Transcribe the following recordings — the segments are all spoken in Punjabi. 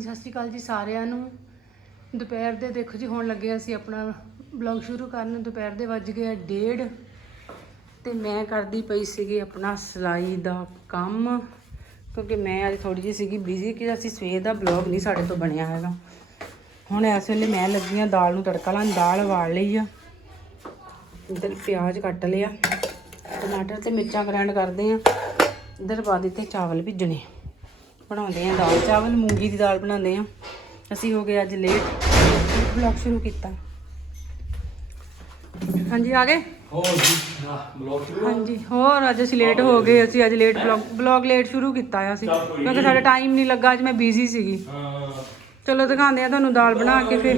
ਸਤਿ ਸ਼੍ਰੀ ਅਕਾਲ ਜੀ ਸਾਰਿਆਂ ਨੂੰ। ਦੁਪਹਿਰ ਦੇ ਦੇਖੋ ਜੀ, ਹੁਣ ਲੱਗੇ ਅਸੀਂ ਆਪਣਾ ਬਲੌਗ ਸ਼ੁਰੂ ਕਰਨ। ਦੁਪਹਿਰ ਦੇ ਵੱਜ ਗਏ ਡੇਢ। ਤੇ ਮੈਂ ਕਰਦੀ ਪਈ ਸੀਗੀ ਆਪਣਾ ਸਿਲਾਈ ਦਾ ਕੰਮ, ਕਿਉਂਕਿ ਮੈਂ ਅੱਜ ਥੋੜੀ ਜਿਹੀ ਸੀਗੀ ਬਿਜ਼ੀ ਕਿ ਅਸੀਂ ਸਵੇਰ ਦਾ ਬਲੌਗ ਨਹੀਂ ਸਾਡੇ ਤੋਂ ਬਣਿਆ ਹੈਗਾ। ਹੁਣ ਇਸ ਵੇਲੇ ਮੈਂ ਲੱਗੀ ਆ ਦਾਲ ਨੂੰ ਤੜਕਾ ਲਾਉਣ, ਦਾਲ ਵਾੜ ਲਈ ਆ। ਇੱਧਰ ਪਿਆਜ਼ ਕੱਟ ਲਿਆ, ਟਮਾਟਰ ਤੇ ਮਿਰਚਾਂ ਗ੍ਰਾਈਂਡ ਕਰਦੇ ਆ ਇੱਧਰ ਪਾ ਦਿੱਤੇ ਚਾਵਲ ਭਿੱਜਣੇ। ਬਣਾਉਂਦੇ ਆ ਦਾਲ ਚਾਵਲ ਮੂੰਗੀ ਦੀ ਦਾਲ ਬਣਾਉਂਦੇ ਆ। ਅਸੀਂ ਹੋ ਗਏ ਅੱਜ ਲੇਟ ਬਲੌਗ ਸ਼ੁਰੂ ਕੀਤਾ। ਹਾਂਜੀ ਆ ਗਏ? ਹੋਰ ਜੀ ਨਾ ਬਲੌਗ ਸ਼ੁਰੂ। ਹਾਂਜੀ ਹੋਰ ਅੱਜ ਅਸੀਂ ਲੇਟ ਹੋ ਗਏ ਅਸੀਂ ਅੱਜ ਲੇਟ ਬਲੌਗ ਬਲੌਗ ਲੇਟ ਸ਼ੁਰੂ ਕੀਤਾ ਆ ਅਸੀਂ। ਕਿਉਂਕਿ ਸਾਡਾ ਟਾਈਮ ਨਹੀਂ ਲੱਗਾ ਅੱਜ ਮੈਂ ਬਿਜ਼ੀ ਸੀਗੀ। ਚਲੋ ਦਿਖਾਉਂਦੇ ਆ ਤੁਹਾਨੂੰ ਦਾਲ ਬਣਾ ਕੇ ਫਿਰ।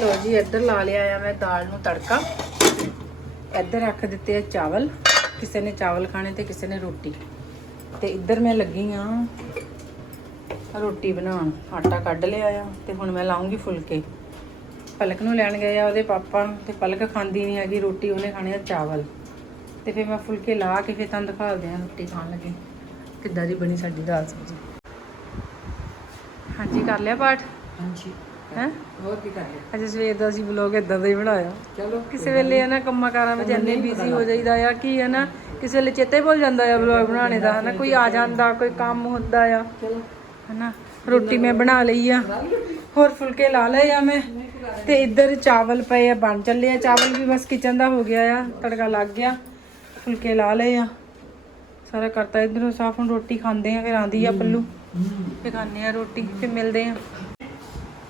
ਲੋ ਜੀ ਇੱਧਰ ਲਾ ਲਿਆ ਆ ਮੈਂ ਦਾਲ ਨੂੰ ਤੜਕਾ। ਇੱਧਰ ਰੱਖ ਦਿੱਤੇ ਆ ਚਾਵਲ। ਕਿਸੇ ਨੇ ਚਾਵਲ ਖਾਣੇ ਤੇ ਕਿਸੇ ਨੇ ਰੋਟੀ। ਤੇ ਇੱਧਰ ਮੈਂ ਲੱਗੀ ਆ ਰੋਟੀ ਬਣਾਉਣ। ਆਟਾ ਕੱਢ ਲਿਆ ਆ ਤੇ ਹੁਣ ਮੈਂ ਲਾਉਂਗੀ ਫੁਲਕੇ। ਪਲਕ ਨੂੰ ਲੈਣ ਗਏ ਆ ਉਹਦੇ ਪਾਪਾ ਤੇ ਪਲਕ ਖਾਂਦੀ ਨਹੀਂ ਹੈਗੀ, ਰੋਟੀ ਉਹਨੇ ਖਾਣੇ ਆ ਚਾਵਲ। ਤੇ ਫਿਰ ਮੈਂ ਫੁਲਕੇ ਲਾ ਕੇ ਫਿਰ ਤੁਹਾਨੂੰ ਦਿਖਾਉਂਦੇ ਆ ਰੋਟੀ ਖਾਣ ਲੱਗੇ। ਕਿੱਦਾਂ ਦੀ ਬਣੀ ਸਾਡੀ ਦਾਲ ਸਬਜ਼ੀ। ਹਾਂਜੀ, ਕਰ ਲਿਆ ਪਾਠ? ਹਾਂਜੀ। ਹੈ? ਹੋਰ ਕੀ ਕਰ ਅੱਜ ਸਵੇਰ ਦਾ ਅਸੀਂ ਵਲੋਗ ਇਦਾਂ ਦਾ ਹੀ ਬਣਾਇਆ। ਚਲੋ। ਕਿਸੇ ਵੇਲੇ ਹੈ ਨਾ ਕੰਮਾਂ ਕਾਰਾਂ ਵਿੱਚ ਇੰਨੇ ਬਿਜ਼ੀ ਹੋ ਜਾਈਦਾ ਆ ਕਿ ਹੈ ਨਾ ਕਿਸੇ ਵੇਲੇ ਚੇਤੇ ਭੁੱਲ ਜਾਂਦਾ ਆ ਵਲੋਗ ਬਣਾਉਣੇ ਦਾ ਹੈ ਨਾ ਕੋਈ ਆ ਜਾਂਦਾ ਕੋਈ ਕੰਮ ਹੁੰਦਾ ਆ। ਚਲੋ। ਹੈ ਨਾ ਰੋਟੀ ਮੈਂ ਬਣਾ ਲਈ ਆ। ਹੋਰ ਫੁਲਕੇ ਲਾ ਲਏ ਆ ਮੈਂ। ਤੇ ਇੱਧਰ ਚਾਵਲ ਪਏ ਆ ਬਣ ਚੱਲੇ ਆ। ਚਾਵਲ ਵੀ ਬਸ ਕਿਚਨ ਦਾ ਹੋ ਗਿਆ ਆ ਤੜਕਾ ਲੱਗ ਗਿਆ। ਫੁਲਕੇ ਲਾ ਲਏ ਆ। ਸਾਰਾ ਕਰਤਾ ਇਧਰੋਂ ਸਾਫ਼ ਹੁਣ ਰੋਟੀ ਖਾਂਦੇ ਆ ਫਿਰ ਆਂਦੀ ਆ ਪੱਲੂ। ਫਿਰ ਖਾਂਦੇ ਆ ਰੋਟੀ ਫਿਰ ਮਿਲਦੇ ਆ।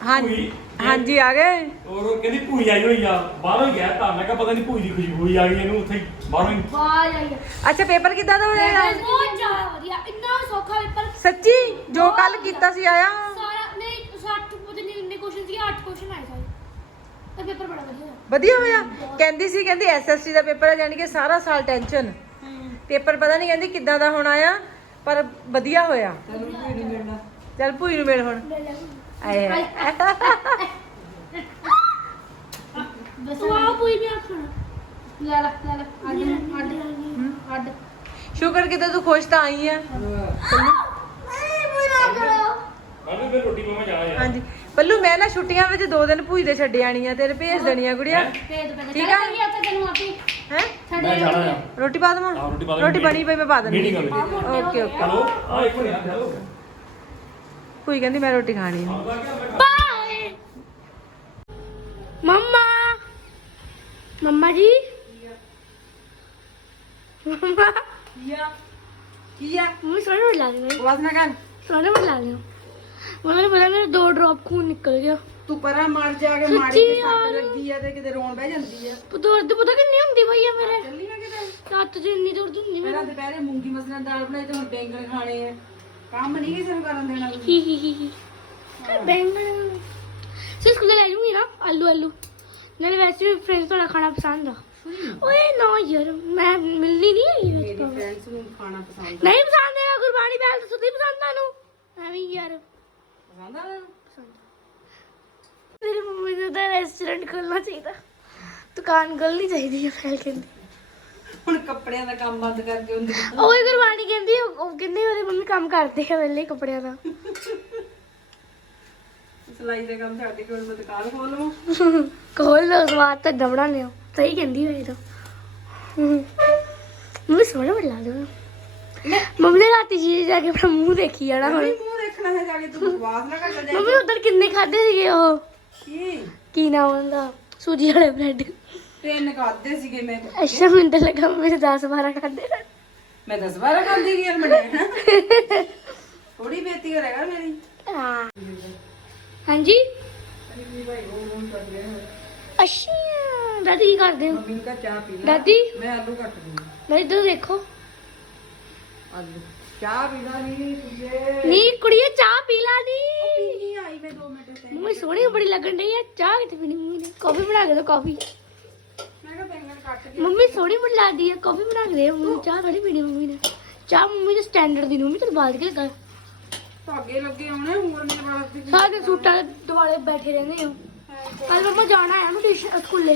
ਹਾਂਜੀ ਹਾਂਜੀ ਆ ਗਏ? ਔਰ ਉਹ ਕਹਿੰਦੀ ਭੂਈ ਆਈ ਹੋਈ ਆ ਬਾਹਰੋਂ ਹੀ ਗਿਆ ਤਾਂ। ਮੈਂ ਕਿਹਾ ਪਤਾ ਨਹੀਂ ਭੂਈ ਦੀ ਖੁਸ਼ਬੂ ਹੀ ਆ ਗਈ ਇਹਨੂੰ ਉੱਥੇ ਹੀ ਬਾਹਰੋਂ ਹੀ। ਵਾਹ ਆਈ ਅੱਛਾ ਪੇਪਰ ਕਿੱਦਾਂ ਦਾ ਹੋਇਆ? ਬਹੁਤ ਜ਼ਿਆਦਾ ਵਧੀਆ ਇੰਨਾ ਸੌਖਾ ਪੇਪਰ। ਸੱਚੀ? ਜੋ ਕੱਲ ਕੀਤਾ ਸੀ ਆਇਆ? ਸਾਰਾ ਨਹੀਂ 60 ਪਤਾ ਨਹੀਂ ਇੰਨੇ ਕੁਐਸਚਨ ਸੀ 8 ਕੁਐਸਚਨ ਆਏ ਸਾਰੇ। ਤੇ ਪੇਪਰ ਬੜਾ ਵਧੀਆ ਹੋਇਆ। ਵਧੀਆ ਹੋਇਆ? ਕਹਿੰਦੀ ਸੀ ਕਹਿੰਦੀ ਐਸਐਸਟੀ ਦਾ ਪੇਪਰ ਹੈ ਯਾਨੀ ਕਿ ਸਾਰਾ ਸਾਲ ਟੈਨਸ਼ਨ ਪੇਪਰ ਪਤਾ ਨਹੀਂ ਕਹਿੰਦੀ ਕਿੱਦਾਂ ਦਾ ਹੋਣਾ ਆ ਪਰ ਵਧੀਆ ਹੋਇਆ। ਚੱਲ ਭੂਈ ਨੂੰ ਮਿਲ ਹੁਣ। ਤੂੰ ਆ ਕੋਈ ਨਹੀਂ ਆਖਣਾ। ਲੈ ਲੈ ਲੈ ਲੈ ਅੱਡ ਅੱਡ ਅੱਡ। ਸ਼ੁਕਰ ਕਿਤੇ ਤੂੰ ਖੁਸ਼ ਤਾਂ ਆਈ ਆ। ਫਿਰ ਰੋਟੀ ਯਾਰ ਹਾਂਜੀ। ਪੱਲੂ ਮੈਂ ਨਾ ਛੁੱਟੀਆਂ ਵਿੱਚ ਦੋ ਦਿਨ ਭੂਈ ਦੇ ਛੱਡ ਆਣੀ ਆ ਤੇਰੇ ਭੇਜ ਦੇਣੀ ਆ ਗੁੜੀਆ ਪਹਿਲਾਂ। ਠੀਕ ਚੱਲ ਆ। ਚੱਲੀ ਆਪਾਂ ਤੈਨੂੰ ਆਪੀ ਹੈ ਮੈਂ ਜਾਣਾ ਆ। ਰੋਟੀ ਪਾ ਦੇਵਾਂ? ਹਾਂ, ਰੋਟੀ ਪਾ ਦੇਣੀ। ਰੋਟੀ ਬਣੀ ਪਈ ਮੈਂ ਪਾ ਦਿੰਦੀ। Meeting okay okay. ਹਲੋ? ਆ ਇੱਕ ਮਿੰਟ ਹਲੋ ਭੂਈ ਕਹਿੰਦੀ ਮੈਂ ਰੋਟੀ ਖਾਣੀ ਆ। ਬਾਏ। ਮੰਮਾ। ਮੰਮਾ ਜੀ। ਮੰਮਾ। ਕੀਆ ਕੀਆ ਮੰਮੀ ਸੋਹਣੇ ਬੜ ਲਾ ਰਹੇ ਆਵਾਜ਼ ਨਾ ਕਰ। ਸੋਹਣੇ ਬੜ ਲਾ ਰਹੇ ਮੰਮਾ ਨੇ ਬੋਲਿਆ ਮੇਰੇ ਦੋ ਡ੍ਰੌਪ ਖੂਨ ਨਿਕਲ ਗਿਆ। ਤੂੰ ਪਰਾਂ ਮਰ ਜਾ ਕੇ ਮਾੜੀ ਸੱਚੀ ਤੇ ਸੱਟ। ਲੱਗੀ ਆ ਤੇ ਕਿਤੇ ਰੋਣ ਬਹਿ ਜਾਂਦੀ ਆ। ਦਰਦ ਪਤਾ ਕਿੰਨੀ ਹੁੰਦੀ ਪਈ ਆ ਮੇਰੇ। ਚੱਲੀਆਂ ਕਿਤੇ। ਰਾਤ ਚ ਇੰਨੀ ਦਰਦ ਹੁੰਦੀ ਮੇਰੇ। ਦੁਪਹਿਰੇ ਮੂੰਗੀ ਮਸਰਾਂ ਦਾਲ ਬਣਾਈ ਤੇ ਹੁਣ ਬੈਂਗਣ ਖਾਣੇ ਆ। ਕੰਮ ਨਹੀਂ ਕਿਸੇ ਨੂੰ ਕਰਨ ਦੇਣਾ ਤੂੰ। ਹੀ ਹੀ ਹੀ ਹੀ। ਬੈਂਗਣ। ਸੇ ਸਕੂਲ ਲੈ ਜੂੰਗੀ ਨਾ ਆਲੂ ਆਲੂ। ਨਾਲੇ ਵੈਸੇ ਵੀ ਫਰੈਂਡਸ ਤੁਹਾਡਾ ਖਾਣਾ ਪਸੰਦ ਆ। ਓਏ ਨਾ ਯਾਰ ਮੈਂ ਮਿਲਣੀ ਨਹੀਂ ਆਈ ਮੇਰੀ ਵਿੱਚ ਭਾਵੇਂ। ਫਰੈਂਡਸ ਨੂੰ ਖਾਣਾ ਪਸੰਦ ਨਹੀਂ ਪਸੰਦ ਹੈ ਗੁਰਬਾਣੀ ਬੈਲ ਤਾਂ ਸੁੱਧੀ ਪਸੰਦ ਆ ਨੂੰ ਐਵੇਂ ਹੀ ਯਾਰ। ਪਸੰਦ ਆ? ਤੈਨੂੰ? ਮੇਰੀ ਮੰਮੀ ਨੂੰ ਤਾਂ ਰੈਸਟੋਰੈਂਟ ਖੋਲਣਾ ਚਾਹੀਦਾ। ਦੁਕਾਨ ਖੋਲਣੀ ਚਾਹੀਦੀ ਹੈ ਫੈਲ ਕਹਿੰਦੀ। ਹੁਣ ਕੱਪੜਿਆਂ ਦਾ ਕੰਮ ਬੰਦ ਕਰਕੇ ਉਹਦੀ ਓਏ ਗੁਰਬਾਣੀ ਕਹਿੰਦੀ ਉਹ ਉਹ ਕਹਿੰਦੀ ਉਹਦੀ ਮੰਮੀ ਕੰਮ ਕਰਦੇ ਆ ਵੇਲੇ ਕੱਪੜਿਆਂ ਦਾ। ਸਿਲਾਈ ਦਾ ਕੰਮ ਛੱਡ ਕੇ ਹੁਣ ਮੈਂ ਦੁਕਾਨ ਖੋਲ ਲਵਾਂ। ਕੋਲ ਲੋ ਸਵਾਦ ਤਾਂ ਦਬੜਾ ਲਿਓ ਸਹੀ ਕਹਿੰਦੀ ਹੋਈ ਤਾਂ। ਮੰਮੀ ਸੋਹਣਾ ਬੜਾ ਲੱਗਦਾ ਮੰਮੀ ਨੇ ਰਾਤੀ ਜੀ ਜਾ ਕੇ ਆਪਣਾ ਮੂੰਹ ਦੇਖੀ ਜਾਣਾ ਹੁਣ। ਨਹੀਂ ਮੂੰਹ ਦੇਖਣਾ ਹੈ ਜਾ ਕੇ ਤੂੰ ਬਕਵਾਸ ਨਾ ਕਰ ਜਾ ਮੰਮੀ ਉਧਰ ਕਿੰਨੇ ਖਾਦੇ ਸੀਗੇ ਉਹ? ਕੀ? ਕੀ ਨਾਮ ਹੁੰਦਾ ਸੂਜੀ ਵਾਲੇ ਬ੍ਰੈਡ। ਤਿੰਨ ਖਾਦੇ ਸੀਗੇ ਮੈਂ ਅੱਛਾ ਮੈਨੂੰ ਤਾਂ ਲੱਗਾ ਮੇਰੇ 10 12 ਖਾਦੇ ਮੈਂ 10 12 ਖਾਂਦੀ ਗਈ ਯਾਰ ਮੈਂ ਥੋੜੀ ਬੇਇੱਜ਼ਤੀ ਕਰੇਗਾ ਮੇਰੀ। ਹਾਂਜੀ? ਅੱਛਾ ਦਾਦੀ ਕੀ ਕਰਦੇ ਹੋ? ਮੰਮੀ ਦਾ ਚਾਹ ਪੀ ਲੈ। ਦਾਦੀ? ਮੈਂ ਆਲੂ ਕੱਟ ਦੂੰਗੀ। ਮੈਂ ਇੱਧਰ ਦੇਖੋ। ਆਲੂ। ਚਾਹ ਪੀਣਾ ਨਹੀਂ ਤੁਝੇ ਨੀ ਕੁੜੀਏ ਚਾਹ ਪੀ ਲਾ ਨੀ। ਨਹੀਂ ਆਈ ਮੈਂ 2 ਮਿੰਟ ਤੇ। ਮੰਮੀ ਸੋਹਣੀ ਬੜੀ ਲੱਗਣ ਡਈ ਆ। ਚਾਹ ਕਿਤੇ ਪੀਣੀ ਮੰਮੀ ਨੇ? ਕਾਫੀ ਬਣਾ ਕੇ ਦੋ ਕਾਫੀ। ਮੰਮੀ ਸੋਹਣੀ ਬੜੀ ਲੱਗਦੀ ਆ ਕਾਫੀ ਬਣਾ ਕੇ ਦੇ ਮੰਮੀ ਚਾਹ ਥੋੜੀ ਪੀਣੀ ਮੰਮੀ ਨੇ। ਚਾਹ ਮੰਮੀ ਦੇ ਸਟੈਂਡਰਡ ਦੀ ਨੀ, ਮੰਮੀ ਤੇ ਬਾਲ ਕੇ ਲੱਗਾ ਧਾਗੇ ਲੱਗੇ ਹੋਣੇ ਹੋਰ ਮੇਰੇ ਵਾਸਤੇ ਸਾਰੇ ਸੂਟਾਂ ਦੇ ਦੁਆਲੇ ਬੈਠੇ ਰਹਿੰਦੇ ਹੋ ਕੱਲ ਮੰਮਾ ਜਾਣਾ ਹੈ ਮੈਂ ਟਿਊਸ਼ਨ ਸਕੂਲੇ।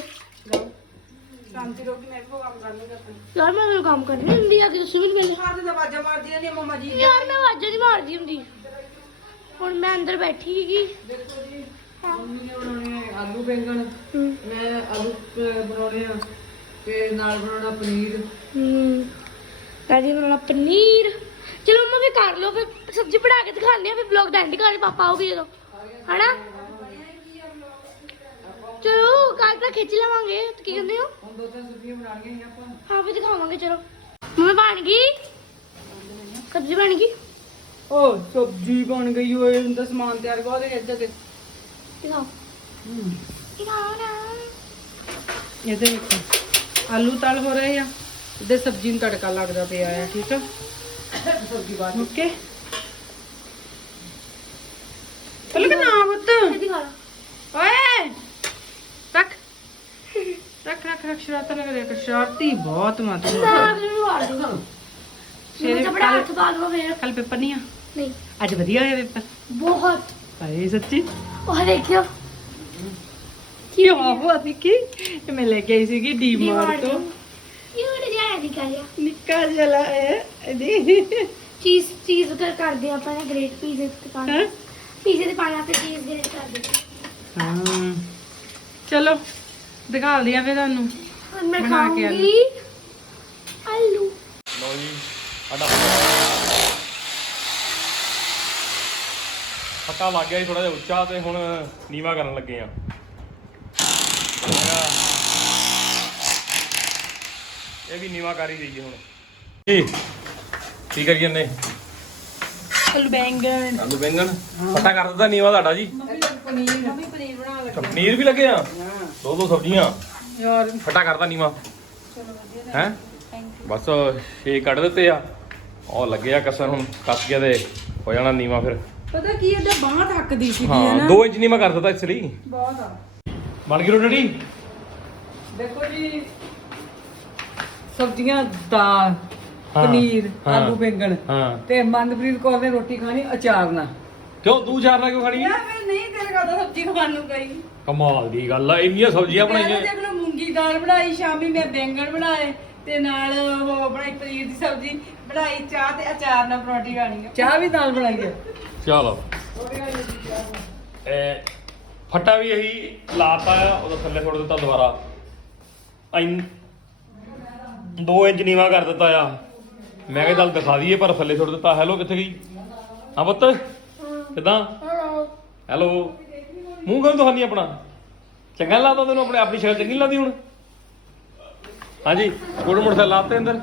ਸ਼ਾਂਤੀ ਰਹੂਗੀ ਮੈਂ ਵੀ ਕੰਮ ਕਰ ਲੂੰਗਾ ਆਪਣਾ ਯਾਰ ਮੈਂ ਕੋਈ ਕੰਮ ਕਰਨੀ ਨੀ ਹੁੰਦੀ ਆ ਕਿ ਤੁਸੀਂ ਵੀ ਨੀ ਮੇਰੇ ਘਰ ਦੇ ਮਾਰਦੀ ਰਹਿੰਦੀ ਮੰਮਾ ਜੀ। ਯਾਰ ਮੈਂ ਆਵਾਜ਼ਾਂ ਨਹੀਂ ਮਾਰਦੀ ਹੁੰਦੀ। ਹੁਣ ਮੈਂ ਅੰਦਰ ਬੈਠੀ ਸੀਗੀ। ਦੇਖੋ ਜੀ। ਮੰਮੀ ਨੇ ਬਣਾਉਣੇ ਆ ਆਲੂ ਬੈਂਗਣ। ਹੂੰ। ਮੈਂ ਆਲੂ ਅਹ, ਬਣਾਉਣੇ ਆ ਤੇ ਨਾਲ ਬਣਾਉਣਾ ਪਨੀਰ। ਹੂੰ। ਦਾਦੀ ਬਣਾਉਣਾ ਪਨੀਰ। ਚਲੋ ਮੰਮਾ ਵੀ ਕਰ ਲਓ ਫਿਰ ਸਬਜ਼ੀ ਬਣਾ ਕੇ ਦਿਖਾਉਂਦੇ ਆ ਫਿਰ ਵਲੌਗ ਦਾ ਐਂਡ ਕਰਾਂਗੇ ਪਾਪਾ ਆਉਗੇ ਜਦੋਂ। ਹਨਾ? ਚਲੋ ਕੱਲ ਤੱਕ ਖਿੱਚ ਲਵਾਂਗੇ ਤੇ ਕੀ ਕਹਿੰਦੇ ਹੋ? ਹੁਣ ਦੋ ਤਿੰਨ ਸਬਜ਼ੀਆਂ ਬਣਾਉਣੀਆਂ ਸੀ ਆਪਾਂ। ਹਾਂ ਵੀ ਦਿਖਾਵਾਂਗੇ ਚਲੋ। ਮੰਮੀ ਬਣ ਗਈ? ਸਬਜ਼ੀ ਬਣ ਗਈ? ਓ ਸਬਜ਼ੀ ਬਣ ਗਈ ਓਏ ਉਹਦਾ ਸਮਾਨ ਤਿਆਰ ਕਰ ਦੇ ਇੱਧਰ ਦੇ ਦਿਖਾਓ ਦਿਖਾਓ ਨਾ ਇਹਦੇ ਵਿੱਚ ਆਲੂ ਤਲ ਹੋ ਰਹੇ ਆ ਇਹਦੇ ਸਬਜ਼ੀ ਨੂੰ ਤੜਕਾ ਲੱਗਦਾ ਪਿਆ ਆ ਠੀਕ ਆ ਸਬਜ਼ੀ ਬਾਅਦ ਓਕੇ ਚਲ ਕਿ ਨਾ ਪੁੱਤ ਇਹ ਦਿਖਾ ਲਓ ਓਏ ਰੱਖ ਰੱਖ ਰੱਖ ਰੱਖ ਸ਼ਰਾਰਤਾਂ ਨਾ ਕਰਿਆ ਕਰ ਸ਼ਰਾਰਤੀ ਬਹੁਤ ਮਾ ਤੂੰ ਨਾ ਫਿਰ ਮੈਨੂੰ ਵਾੜ ਦਿਓ ਸਵੇਰੇ ਮੇਰੇ ਬੜਾ ਹੱਥ ਪਾ ਦਵਾ ਫੇਰ ਕੱਲ ਪੇਪਰ ਨਹੀਂ ਆ ਨਹੀਂ ਅੱਜ ਵਧੀਆ ਹੋਇਆ ਪੇਪਰ ਬਹੁਤ ਹਾਏ ਸੱਚੀ ਉਹ ਦੇਖਿਓ ਕੀ? ਹੋਇਆ ਨਿੱਕੀ ਇਹ ਮੈਂ ਲੈ ਕੇ ਆਈ ਸੀਗੀ ਡੀ ਮਾਰਟ ਤੋਂ। ਇਹ ਜਿਹਾ ਦਿਖਾ ਲਿਆ ਨਿੱਕਾ ਜਿਹਾ। ਲਾਇਆ ਇਹਦੀ। ਚੀਜ਼ ਚੀਜ਼ ਕਰ ਕਰਦੇ ਆਪਾਂ ਨੇ ਗ੍ਰੇਟ ਪੀਜ਼ੇ ਤੇ। ਪਾਣਾ ਹੈਂ? ਪੀਜ਼ੇ ਤੇ ਪਾਣਾ ਤੇ ਚੀਜ਼ ਗ੍ਰੇਟ ਕਰਦੇ ਹਾਂ। ਚਲੋ ਦਿਖਾਉਂਦੀ ਆ ਫਿਰ ਤੁਹਾਨੂੰ। ਹੁਣ ਮੈਂ ਬਣਾ ਕੇ ਖਾਉਂਗੀ ਆਲੂ। ਲਓ ਜੀ ਸਾਡਾ ਪੱਕਾ ਲੱਗ ਗਿਆ ਜੀ ਥੋੜਾ ਜਿਹਾ ਉੱਚਾ ਤੇ ਹੁਣ ਨੀਵਾ ਕਰਨ ਲੱਗੇ ਆ। ਇਹ ਵੀ ਨੀਵਾ ਕਰ ਹੀ ਦਈਏ ਹੁਣ। ਜੀ ਕੀ ਕਰੀ ਜਾਂਦੇ ਆਲੂ ਬੈਂਗਣ। ਆਲੂ ਬੈਂਗਣ? ਪੱਟਾ ਕਰ ਦਿੱਤਾ ਨੀਵਾ ਤੁਹਾਡਾ ਜੀ? ਪਨੀਰ। ਮੰਮੀ ਪਨੀਰ ਬਣਾ ਲੱਗੇ ਪਨੀਰ ਵੀ ਲੱਗੇ ਆ? ਦੋ ਦੋ ਸਬਜ਼ੀਆਂ। ਯਾਰ ਫਟਾ ਕਰਤਾ ਨੀਵਾ। ਹੈ? ਬਸ ਛੇ ਕੱਢ ਦਿੱਤੇ ਆ। ਉਹ ਲੱਗੇ ਆ ਕਸਰ ਹੁਣ ਕੱਸ ਗਿਆ ਤੇ ਹੋ ਜਾਣਾ ਨੀਵਾ ਫਿਰ। ਪਤਾ ਕੀ ਇਹਦਾ ਬਾਹ ਥੱਕਦੀ ਸੀ ਹਾਂ 2 ਇੰਚ ਨੀਵਾ ਕਰ ਦਿੱਤਾ ਇਸ ਲਈ। ਬਹੁਤ ਆ। ਬਣ ਗਈ ਰੋਟੀ ਦੇਖੋ ਜੀ ਸਬਜ਼ੀਆਂ ਦਾਲ ਹਾਂ, ਪਨੀਰ ਹਾਂ। ਆਲੂ ਬੈਂਗਣ ਹਾਂ। ਤੇ ਮਨਪ੍ਰੀਤ ਕੌਰ ਨੇ ਰੋਟੀ ਖਾਣੀ ਅਚਾਰ ਨਾਲ। ਕਿਉਂ ਤੂੰ ਚਾਰ ਨਾ ਕਿਉਂ ਖਾਣੀ ਯਾਰ ਮੈਂ ਨਹੀਂ ਦਿਲ ਕਰਦਾ ਸਬਜ਼ੀ ਖਾਣ ਨੂੰ ਕਈ। ਕਮਾਲ ਦੀ ਗੱਲ ਆ ਇੰਨੀਆਂ ਸਬਜ਼ੀਆਂ ਮੈਂ ਬਣਾਈਆਂ। ਦੇਖ ਲਓ ਮੂੰਗੀ ਦਾਲ ਬਣਾਈ ਸ਼ਾਮੀ ਮੈਂ ਬੈਂਗਣ ਬਣਾਏ ਤੇ ਨਾਲ ਉਹ ਬਣਾਈ ਪਨੀਰ ਦੀ ਸਬਜ਼ੀ ਬਣਾਈ ਚਾਹ ਤੇ ਅਚਾਰ ਨਾਲ ਪਰੌਂਠੀ ਖਾਣੀ ਚਾਹ ਵੀ ਨਾਲ ਬਣਾਈ ਹੈ ਚਲੋ ਇਹ ਫੱਟਾ ਵੀ ਇਹੀ ਲਾਤਾ ਆ ਉਹਦਾ ਥੱਲੇ ਛੋੜ ਦਿੱਤਾ ਦੁਬਾਰਾ। ਐਨ 2 ਇੰਚ ਨੀਵਾ ਕਰ ਦਿੱਤਾ ਆ। ਮੈਂ ਕਿਹਾ ਚੱਲ ਦਿਖਾ ਦਈਏ ਪਰ ਥੱਲੇ ਛੋੜ ਦਿੱਤਾ। ਹੈਲੋ ਕਿੱਥੇ ਗਈ? ਹਾਂ ਪੁੱਤ ਕਿਦਾਂ? ਹੈਲੋ ਹੈਲੋ ਮੂੰਹ ਕਿਉਂ ਦਿਖਾਨੀ ਆਪਣਾ? ਚੰਗਾ ਨੀ ਲੱਗਦਾ ਤੈਨੂੰ ਆਪਣੇ ਆਪਣੀ ਸ਼ਕਲ ਚੰਗੀ ਨੀ ਲੱਗਦੀ ਹੁਣ? ਹਾਂਜੀ ਗੁੜ ਮੁੜਸਾ ਲਾਤੇ ਅੰਦਰ?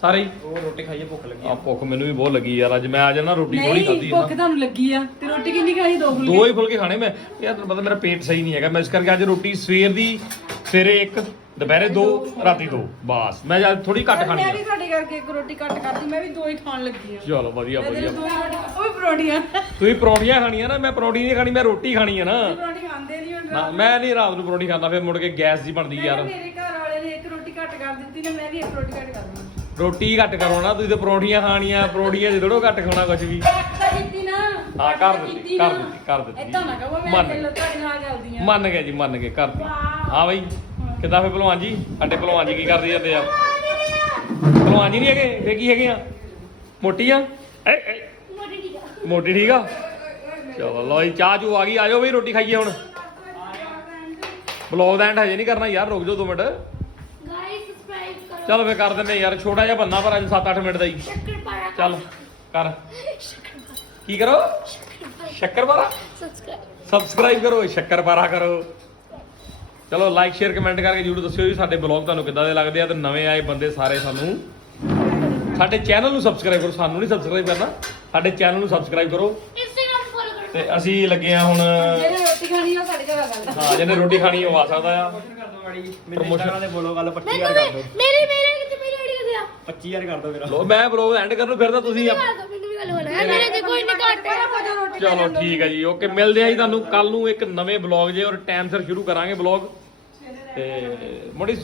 ਸਾਰੇ ਹੀ? ਉਹ ਰੋਟੀ ਖਾਈਏ ਭੁੱਖ ਲੱਗੀ ਆ। ਭੁੱਖ ਮੈਨੂੰ ਵੀ ਬਹੁਤ ਲੱਗੀ ਯਾਰ ਅੱਜ ਮੈਂ ਅੱਜ ਨਾ ਰੋਟੀ ਥੋੜੀ ਨਹੀਂ ਖਾਧੀ ਭੁੱਖ ਤੁਹਾਨੂੰ ਲੱਗੀ ਆ। ਤੇ ਰੋਟੀ ਕਿੰਨੀ ਖਾਣੀ ਦੋ ਫੁਲਕੇ? ਦੋ ਹੀ ਫੁਲਕੇ ਖਾਣੇ ਮੈਂ। ਯਾਰ ਤੁਹਾਨੂੰ ਪਤਾ ਮੇਰਾ ਪੇਟ ਸਹੀ ਨਹੀਂ ਹੈਗਾ ਮੈਂ ਇਸ ਕਰਕੇ ਅੱਜ ਰੋਟੀ ਸਵੇਰ ਦੀ ਸਵੇਰੇ ਇੱਕ ਦੁਪਹਿਰੇ ਦੋ ਰਾਤੀ ਦੋ ਬਸ। ਮੈਂ ਅੱਜ ਥੋੜੀ ਘੱਟ ਖਾਣੀ ਮੈਂ ਆ। ਵੀ ਤੁਹਾਡੇ ਕਰਕੇ ਇੱਕ ਰੋਟੀ ਘੱਟ ਕਰਦੀ ਮੈਂ ਵੀ ਦੋ ਹੀ ਖਾਣ ਲੱਗੀ ਆ। ਚਲੋ ਵਧੀਆ ਵਧੀਆ। ਦੋ ਹੀ ਰੋਟੀ ਉਹ ਵੀ ਪਰੌਂਠੀਆਂ। ਤੁਸੀਂ ਪਰੌਂਠੀਆਂ ਖਾਣੀਆਂ ਨਾ ਮੈਂ ਪਰੌਂਠੀ ਨਹੀਂ ਖਾਣੀ ਮੈਂ ਰੋਟੀ ਖਾਣੀ ਆ ਨਾ। ਪਰੌਂਠੀ ਖਾਂਦੇ ਨਹੀਂ ਹੁਣ ਨਾ ਮੈਂ ਨਹੀਂ ਰਾਤ ਨੂੰ ਪਰੌਂਠੀ ਖਾਂਦਾ ਫਿਰ ਮੁੜ ਕੇ ਗੈਸ ਜੀ ਬਣਦੀ ਯਾਰ। ਮੇਰੇ ਘਰ ਵਾਲੇ ਨੇ ਇੱਕ ਰੋਟੀ ਘੱਟ ਕਰ ਦਿੱਤੀ ਨਾ ਮੈਂ ਵੀ ਇੱਕ ਰੋਟੀ ਘੱਟ ਕਰ ਦੂੰਗੀ ਰੋਟੀ ਘੱਟ ਕਰੋ ਨਾ ਤੁਸੀਂ ਤੇ ਪਰੌਂਠੀਆਂ ਖਾਣੀਆਂ ਪਰੌਂਠੀਆਂ ਜਿਹੜੋ ਘੱਟ ਖਾਣਾ ਕੁਝ ਵੀ। ਤਾਂ ਕੀਤੀ ਨਾ ਹਾਂ ਕਰ ਦਿੱਤੀ ਕਰ ਦਿੱਤੀ ਕਰ ਦਿੱਤੀ ਇਦਾਂ ਨਾ ਕਹੋ ਮੈਂ ਮੰਨ ਤੇ ਤੁਹਾਡੇ ਨਾਲ ਚੱਲਦੀ ਆ ਮੰਨ ਗਏ ਜੀ ਮੰਨ ਗਏ ਕਰਤੀ ਹਾਂ ਬਈ ਕਿੱਦਾਂ ਫੇ ਭਲਵਾਨ ਜੀ? ਸਾਡੇ ਭਲਵਾਨ ਜੀ ਕੀ ਕਰਦੇ ਜਾਂਦੇ ਆ? ਭਲਵਾਨ ਜੀ ਨਹੀਂ ਹੈਗੇ? ਫੇ ਕੀ ਹੈਗੇ ਆ? ਮੋਟੀ ਆ? ਏ, ਏ, ਮੋਟੀ ਠੀਕ ਆ। ਮੋਟੀ ਠੀਕ ਆ? ਚਲੋ ਲੋ ਜੀ ਚਾਹ ਚੂ ਆ ਗਈ ਆਜੋ ਬਈ ਰੋਟੀ ਖਾਈਏ ਹੁਣ। ਬਲੌਗ ਦਾ ਐਂਡ ਹਜੇ ਨਹੀਂ ਕਰਨਾ ਯਾਰ ਰੁਕ ਜਾਓ 2 ਮਿੰਟ। ਕਰੋ ਚਲ ਫੇ ਕਰ ਦਿੰਨੇ ਯਾਰ ਛੋਟਾ ਜਿਹਾ ਬੰਨਾ ਪਰ ਅੱਜ 7-8 ਮਿੰਟ ਦਾ ਹੀ। ਸ਼ੱਕਰ ਪਾਰਾ। ਚੱਲ ਕਰ। ਕੀ ਕਰੋ? ਸ਼ੱਕਰ ਪਾਰਾ। ਸਬਸਕ੍ਰਾਈਬ ਸਬਸਕ੍ਰਾਈਬ ਕਰੋ ਸ਼ੱਕਰਪਾਰਾ ਕਰੋ। ਚਲੋ ਲਾਈਕ ਸ਼ੇਅਰ ਕਮੈਂਟ ਕਰਕੇ ਜਰੂਰ ਦੱਸਿਓ ਜੀ ਸਾਡੇ ਬਲੌਗ ਤੁਹਾਨੂੰ ਕਿੱਦਾਂ ਦੇ ਲੱਗਦੇ ਆ ਤੇ ਨਵੇਂ ਆਏ ਬੰਦੇ ਸਾਰੇ ਸਾਨੂੰ। ਸਾਡੇ ਚੈਨਲ ਨੂੰ ਸਬਸਕ੍ਰਾਈਬ ਕਰੋ ਸਾਨੂੰ ਨਹੀਂ ਸਬਸਕ੍ਰਾਈਬ ਕਰਨਾ। ਸਾਡੇ ਚੈਨਲ ਨੂੰ ਸਬਸਕ੍ਰਾਈਬ ਕਰੋ। ਤੇ ਅਸੀਂ ਲੱਗੇ ਆ ਹੁਣ ਜਿਹੜੇ ਰੋਟੀ ਖਾਣੀ ਆ ਉਹ ਸਾਡੇ ਘਰ ਆ ਗੱਲ ਹਾਂ ਜਿਹਨੇ ਰੋਟੀ ਖਾਣੀ ਉਹ ਆ ਸਕਦਾ ਆ। ਕਰ ਦੋ ਮਾੜੀ ਮੇਰੇ Promotion। ਇੰਸਟਾਗ੍ਰਾਮ ਤੇ ਬੋਲੋ ਗੱਲ 25000 ਮੈਨੂੰ ਕਰ ਦਿਓ। ਮੇਰੇ ਮੇਰੇ ਕਿਤੇ ਮੇਰੀ ਆਈਡੀ ਕਿਤੇ ਆ। 25000 ਕਰ ਦਿਓ ਮੇਰਾ। ਲੋ ਮੈਂ ਬਲੌਗ ਐਂਡ ਕਰਨ ਨੂੰ ਫਿਰਦਾ ਤੁਸੀਂ ਆਪ- ਕਰ ਦੋ ਮੈਨੂੰ ਵੀ ਗੱਲ ਹੋਣਾ ਹੈ ਮੇਰੇ ਤੇ ਕੋਈ ਨਹੀਂ ਘੱਟ ਚਲੋ ਠੀਕ ਹੈ ਜੀ ਓਕੇ ਮਿਲਦੇ ਆ ਜੀ ਤੁਹਾਨੂੰ ਕੱਲ ਨੂੰ ਇੱਕ ਨਵੇਂ ਬਲੌਗ ਜੇ ਔਰ ਟਾਈਮ ਸਿਰ ਸ਼ੁਰੂ ਕਰਾਂਗੇ ਬਲੌਗ। ਤੇ ਮੋੜੀ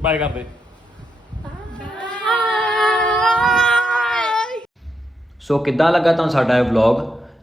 ਬਾਏ ਕਰਦੇ। ਸੋ ਕਿੱਦਾਂ ਲੱਗਾ ਤੁਹਾਨੂੰ ਸਾਡਾ ਇਹ ਵਲੌਗ